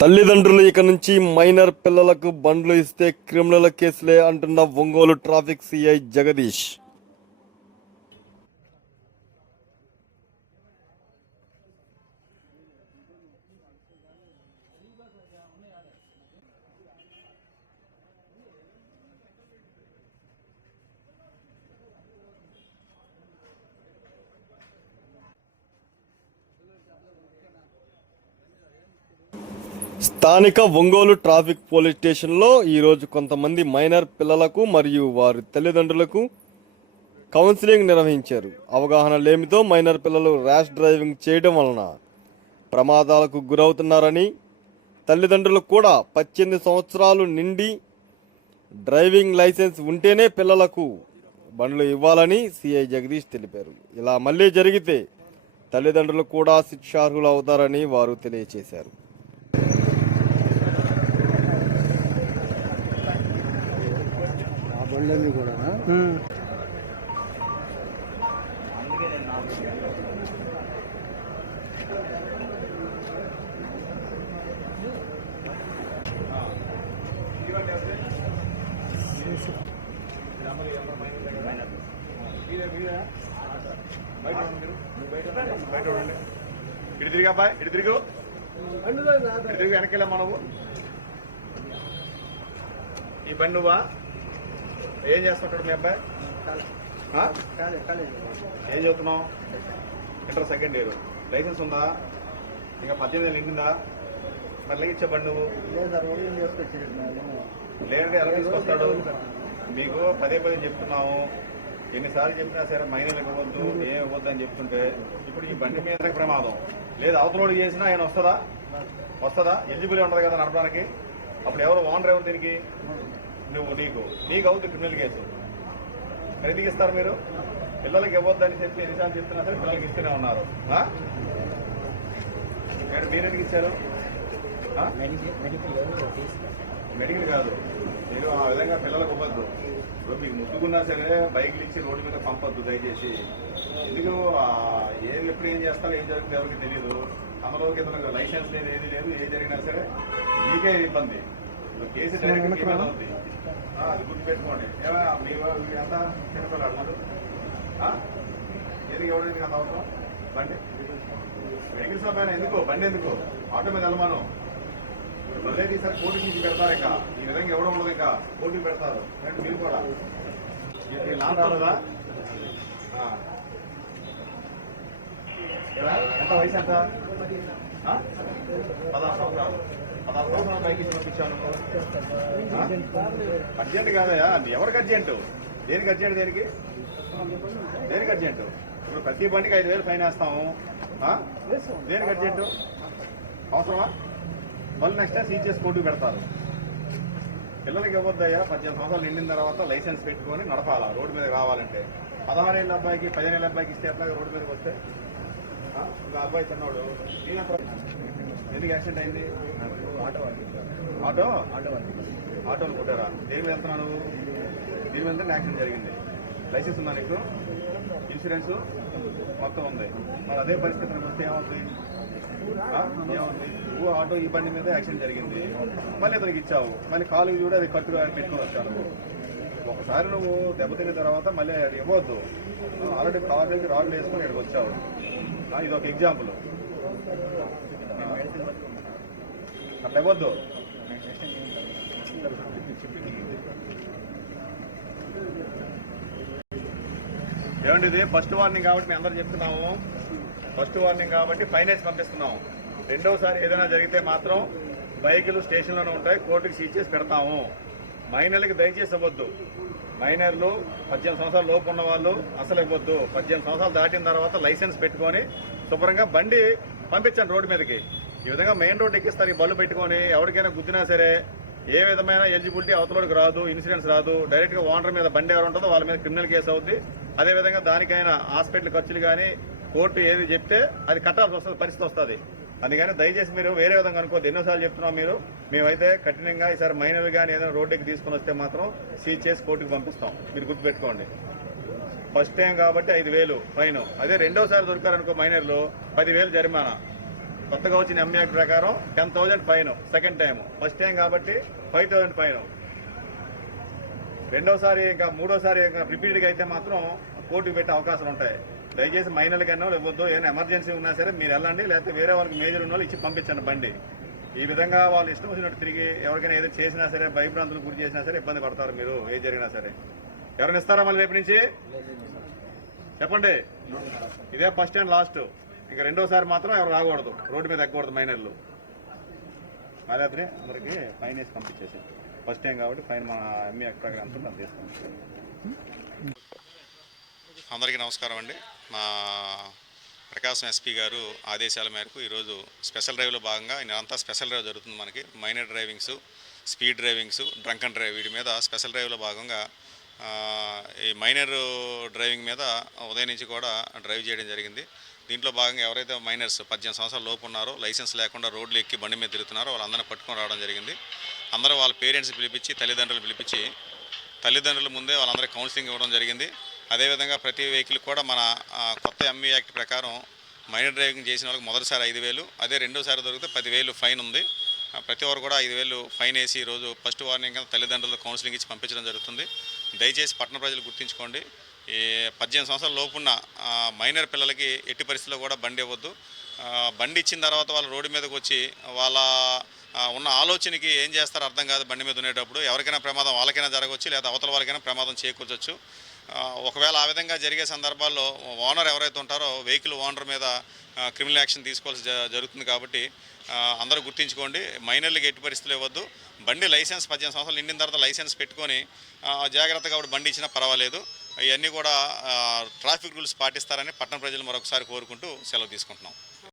తల్లిదండ్రులు ఇక నుంచి మైనర్ పిల్లలకు బండ్లు ఇస్తే క్రిమినల్ కేసులే అంటున్న ఒంగోలు ట్రాఫిక్ సిఐ జగదీష్. స్థానిక ఒంగోలు ట్రాఫిక్ పోలీస్ స్టేషన్లో ఈరోజు కొంతమంది మైనర్ పిల్లలకు మరియు వారి తల్లిదండ్రులకు కౌన్సిలింగ్ నిర్వహించారు. అవగాహన లేమితో మైనర్ పిల్లలు ర్యాష్ డ్రైవింగ్ చేయడం వలన ప్రమాదాలకు గురవుతున్నారని తల్లిదండ్రులు కూడా పద్దెనిమిది సంవత్సరాలు నిండి డ్రైవింగ్ లైసెన్స్ ఉంటేనే పిల్లలకు బండ్లు ఇవ్వాలని సిఐ జగదీష్ తెలిపారు. ఇలా మళ్ళీ జరిగితే తల్లిదండ్రులు కూడా శిక్షార్హులు అవుతారని వారు తెలియజేశారు బండ్లన్నీ కూడా. ఇటు తిరిగి అబ్బాయి ఇటు తిరుగు. ఇటు తిరిగి వెనక్కి వెళ్ళమ్మా నువ్వు. ఈ బండి నువ్వా? ఏం చేస్తుంటాడు మీ అబ్బాయి? ఏం చదువుతున్నావు ఇంటర్ సెకండ్ ఇయర్. లైసెన్స్ ఉందా? ఇంకా పద్దెనిమిది నిండిందా? మరి ఇచ్చే బండి నువ్వు. లేదంటే ఎలా తీసుకొస్తాడు? మీకు పదే పదే చెప్తున్నాము. ఎన్నిసార్లు చెప్పినా సరే మైనర్లకు ఇవ్వద్దు ఏం ఇవ్వద్దు అని చెప్తుంటే ఇప్పుడు ఈ బండి మీద ప్రమాదం? లేదు అవతలోడు చేసినా ఆయన వస్తుందా? వస్తుందా? ఎలిజిబుల్ ఉండదు కదా నడపడానికి. అప్పుడు ఎవరు ఓనర్ ఎవరు దీనికి? నువ్వు నీకు. నీకు అవుతుంది క్రిమినల్ కేసు మరి ఎందుకు ఇస్తారు మీరు? పిల్లలకి ఇవ్వద్దని చెప్పి ఎన్నిసార్లు చెప్తున్నా సరే పిల్లలకి ఇస్తూనే ఉన్నారు. ఆ? మరి మీరు ఎందుకు ఇచ్చారు? ఆ? మెడికల్ కాదు. మీరు ఆ విధంగా పిల్లలకు ఇవ్వద్దు. ఇప్పుడు మీకు ముద్దుకున్నా సరే బైక్లు ఇచ్చి రోడ్డు మీద పంపొద్దు దయచేసి. ఎందుకు? ఆ, ఏది ఎప్పుడు ఏం చేస్తారో ఏం జరుగుతుందో ఎవరికి తెలియదు అందులో కింద లైసెన్స్ లేదు ఏది లేదు ఏది జరిగినా సరే మీకే ఇబ్బంది. కేసు డైరెక్ట్ అవుతుంది అది గుర్తుపెట్టుకోండి. ఏమా మీ వాళ్ళు ఎంత చిన్నపిల్లలు అన్నారు ఎందుకు ఎవరికి అంత అవసరం బండి? వెహికల్స్ పైన ఎందుకు? బండి ఎందుకు? ఆటో మీద వెళ్ళమాను. మళ్ళీ ఈసారి పోటీ నుంచి పెడతారు ఇంకా. ఈ విధంగా ఎవడం ఉండదు ఇంకా. పోటీ పెడతారు. రండి మీరు కూడా. ఈ లాన్ రాలేదా? ఎంత వయసు ఎంత? పదహారు సంవత్సరాలు. పదహారు సంవత్సరాలు బైక్ ఇచ్చి పంపించాను అర్జెంట్ కాదయా ఎవరికి అర్జెంటు? దేనికి అర్జెంట్ దేనికి? దేనికి అర్జెంటు? ఇప్పుడు ప్రతి బండికి ఐదు వేలు ఫైన్ వేస్తాము. దేనికి అర్జెంటు? అవసరమా? మళ్ళీ నెక్స్ట్ టైం సీజ్ కోర్టు పెడతారు. పిల్లలకి ఇవ్వద్దయ్యా పద్దెనిమిది సంవత్సరాలు నిండిన తర్వాత లైసెన్స్ పెట్టుకొని నడపాలా? రోడ్డు మీద రావాలంటే పదహారు ఏళ్ళ అబ్బాయికి పదిహేను ఏళ్ళ అబ్బాయికి ఇస్తే ఎట్లా రోడ్డు మీదకి వస్తే? ఇంకా అబ్బాయి తిన్నాడు ఈయన ఎందుకు యాక్సిడెంట్ అయింది? Auto auto? ఆటో ఆటోలు కొట్టారా? దేని మీద వెళ్తున్నావు నువ్వు? దీని మీద యాక్సిడెంట్ జరిగింది. లైసెన్స్ ఉందా నీకు? ఇన్సూరెన్స్? మొత్తం ఉంది. మరి అదే పరిస్థితి వస్తే ఏమవుతుంది? ఏమవుతుంది నువ్వు ఆటో ఈ బండి మీద యాక్సిడెంట్ జరిగింది. మళ్ళీ ఇతనికి ఇచ్చావు. మళ్ళీ కాలు కూడా అది కట్టుగా పెట్టుకుని వచ్చాను ఒకసారి నువ్వు దెబ్బతిన్న తర్వాత మళ్ళీ అది ఇవ్వద్దు. ఆల్రెడీ కాలు దగ్గర రాడ్లు వేసుకుని ఇక్కడికి వచ్చావు. ఇది ఒక ఎగ్జాంపుల్. అట్లా ఇవ్వద్దు ఏమండి ఇది? ఫస్ట్ వార్నింగ్ కాబట్టి మేము అందరూ చెప్తున్నాము. ఫస్ట్ వార్నింగ్ కాబట్టి ఫైనాన్స్ పంపిస్తున్నాము. రెండోసారి ఏదైనా జరిగితే మాత్రం బైకులు స్టేషన్లోనే ఉంటాయి కోర్టుకి సీజ్ చేసి పెడతాము. మైనర్లకి దయచేసి ఇవ్వద్దు. మైనర్లు పద్దెనిమిది సంవత్సరాల లోపు ఉన్న వాళ్ళు అసలు ఇవ్వద్దు. పద్దెనిమిది సంవత్సరాలు దాటిన తర్వాత లైసెన్స్ పెట్టుకొని శుభ్రంగా బండి పంపించండి రోడ్డు మీదకి. ఈ విధంగా మెయిన్ రోడ్డు ఎక్కిస్తారు ఈ బళ్ళు పెట్టుకొని ఎవరికైనా గుద్దినా సరే ఏ విధమైన ఎలిజిబిలిటీ అవతలకి రాదు ఇన్సూరెన్స్ రాదు. డైరెక్ట్గా ఓనర్ మీద బండి ఎవరు ఉంటుందో వాళ్ళ మీద క్రిమినల్ కేసు అవుద్ది. అదే విధంగా దానికైనా హాస్పిటల్ ఖర్చులు కానీ కోర్టు ఏది చెప్తే అది కట్టాల్సి వస్తుంది పరిస్థితి వస్తుంది. అందుకని దయచేసి మీరు వేరే విధంగా అనుకోవద్దు. ఎన్నోసార్లు చెప్తున్నాం మీరు మేమైతే కఠినంగా ఈసారి మైనర్ కానీ ఏదైనా రోడ్డుకి తీసుకుని వస్తే మాత్రం సీజ్ చేసి కోర్టుకి పంపిస్తాం. మీరు గుర్తుపెట్టుకోండి. ఫస్ట్ టైం కాబట్టి ఐదు వేలు ఫైన్. అదే రెండోసారి దొరికారనుకో మైనర్లు పదివేలు జరిమానా. కొత్తగా వచ్చిన ఎంఏ ప్రకారం ten thousand fine second time first time కాబట్టి ఫైవ్ థౌసండ్ ఫైన్. రెండోసారి ఇంకా మూడోసారి ఇంకా రిపీట్గా అయితే మాత్రం కోర్టుకు పెట్టే అవకాశాలు ఉంటాయి. దయచేసి మైనర్లకైనా కన్నా ఇవ్వద్దు. ఏమైనా ఎమర్జెన్సీ ఉన్నా సరే మీరు వెళ్ళండి. లేకపోతే వేరే వాళ్ళకి మేజర్ ఉన్న వాళ్ళు ఇచ్చి పంపించండి బండి. ఈ విధంగా వాళ్ళు ఇష్టం వచ్చినట్టు తిరిగి ఎవరికైనా ఏదో చేసినా సరే భయభ్రాంతులు గురి చేసినా సరే ఇబ్బంది పడతారు మీరు. ఏది జరిగినా సరే. ఎవరైనా ఇస్తారా మళ్ళీ రేపు నుంచి? చెప్పండి. ఇదే ఫస్ట్ అండ్ లాస్ట్ ఇంకా రెండోసారి మాత్రం ఎవరు రాకూడదు. రోడ్డు మీద ఎక్కకూడదు మైనర్లు. మాదాపురి అందరికి ఫైన్ వేసి పంపించేసి ఫస్ట్ టైం కాబట్టి ఫైన్ మన ఎంఈ ప్రకారం అంతా తీసుకుంటాం అందరికీ నమస్కారం అండి. మా ప్రకాశం ఎస్పీ గారు ఆదేశాల మేరకు ఈరోజు స్పెషల్ డ్రైవ్లో భాగంగా అంతా స్పెషల్ డ్రైవ్ జరుగుతుంది మనకి. Minor drivings speed drivings drunk and drive వీటి మీద స్పెషల్ డ్రైవ్లో భాగంగా ఈ మైనర్ డ్రైవింగ్ మీద ఉదయం నుంచి కూడా డ్రైవ్ చేయడం జరిగింది. దీంట్లో భాగంగా ఎవరైతే మైనర్స్ పద్దెనిమిది సంవత్సరాల లోపు ఉన్నారో లైసెన్స్ లేకుండా రోడ్లు ఎక్కి బండి మీద తిరుగుతున్నారో వాళ్ళందరినీ పట్టుకొని రావడం జరిగింది. అందరూ వాళ్ళ పేరెంట్స్ పిలిపించి తల్లిదండ్రులు పిలిపించి తల్లిదండ్రుల ముందే వాళ్ళందరికీ కౌన్సిలింగ్ ఇవ్వడం జరిగింది. అదేవిధంగా ప్రతి వెహికల్ కూడా మన కొత్త ఎంఈ యాక్ట్ ప్రకారం మైనర్ డ్రైవింగ్ చేసిన వాళ్ళకి మొదటిసారి ఐదు వేలు అదే రెండోసారి దొరికితే పదివేలు ఫైన్ ఉంది. ప్రతి ఒక్కరు కూడా ఐదు వేలు ఫైన్ వేసి ఈరోజు ఫస్ట్ వార్నింగ్ కింద తల్లిదండ్రులకు కౌన్సిలింగ్ ఇచ్చి పంపించడం జరుగుతుంది. దయచేసి పట్టణ ప్రజలు గుర్తుంచుకోండి. ఈ పద్దెనిమిది సంవత్సరాల లోపున్న మైనర్ పిల్లలకి ఎట్టి పరిస్థితుల్లో కూడా బండి ఇవ్వద్దు. బండి ఇచ్చిన తర్వాత వాళ్ళు రోడ్డు మీదకి వచ్చి వాళ్ళ ఉన్న ఆలోచనకి ఏం చేస్తారో అర్థం కాదు బండి మీద ఉండేటప్పుడు. ఎవరికైనా ప్రమాదం వాళ్ళకైనా జరగవచ్చు లేదా అవతల వాళ్ళకైనా ప్రమాదం చేకూర్చొచ్చు. ఒకవేళ ఆ విధంగా జరిగే సందర్భాల్లో ఓనర్ ఎవరైతే ఉంటారో వెహికల్ ఓనర్ మీద క్రిమినల్ యాక్షన్ తీసుకోవాల్సి జ- జరుగుతుంది కాబట్టి అందరూ గుర్తించుకోండి మైనర్లకి ఎట్టి పరిస్థితులు ఇవ్వద్దు. బండి లైసెన్స్ పద్దెనిమిది సంవత్సరాలు నిండిన తర్వాత లైసెన్స్ పెట్టుకొని జాగ్రత్తగా ఆవిడ బండి ఇచ్చినా పర్వాలేదు. ఇవన్నీ కూడా ట్రాఫిక్ రూల్స్ పాటిస్తారని పట్టణ ప్రజలు మరొకసారి కోరుకుంటూ సెలవు తీసుకుంటున్నాం.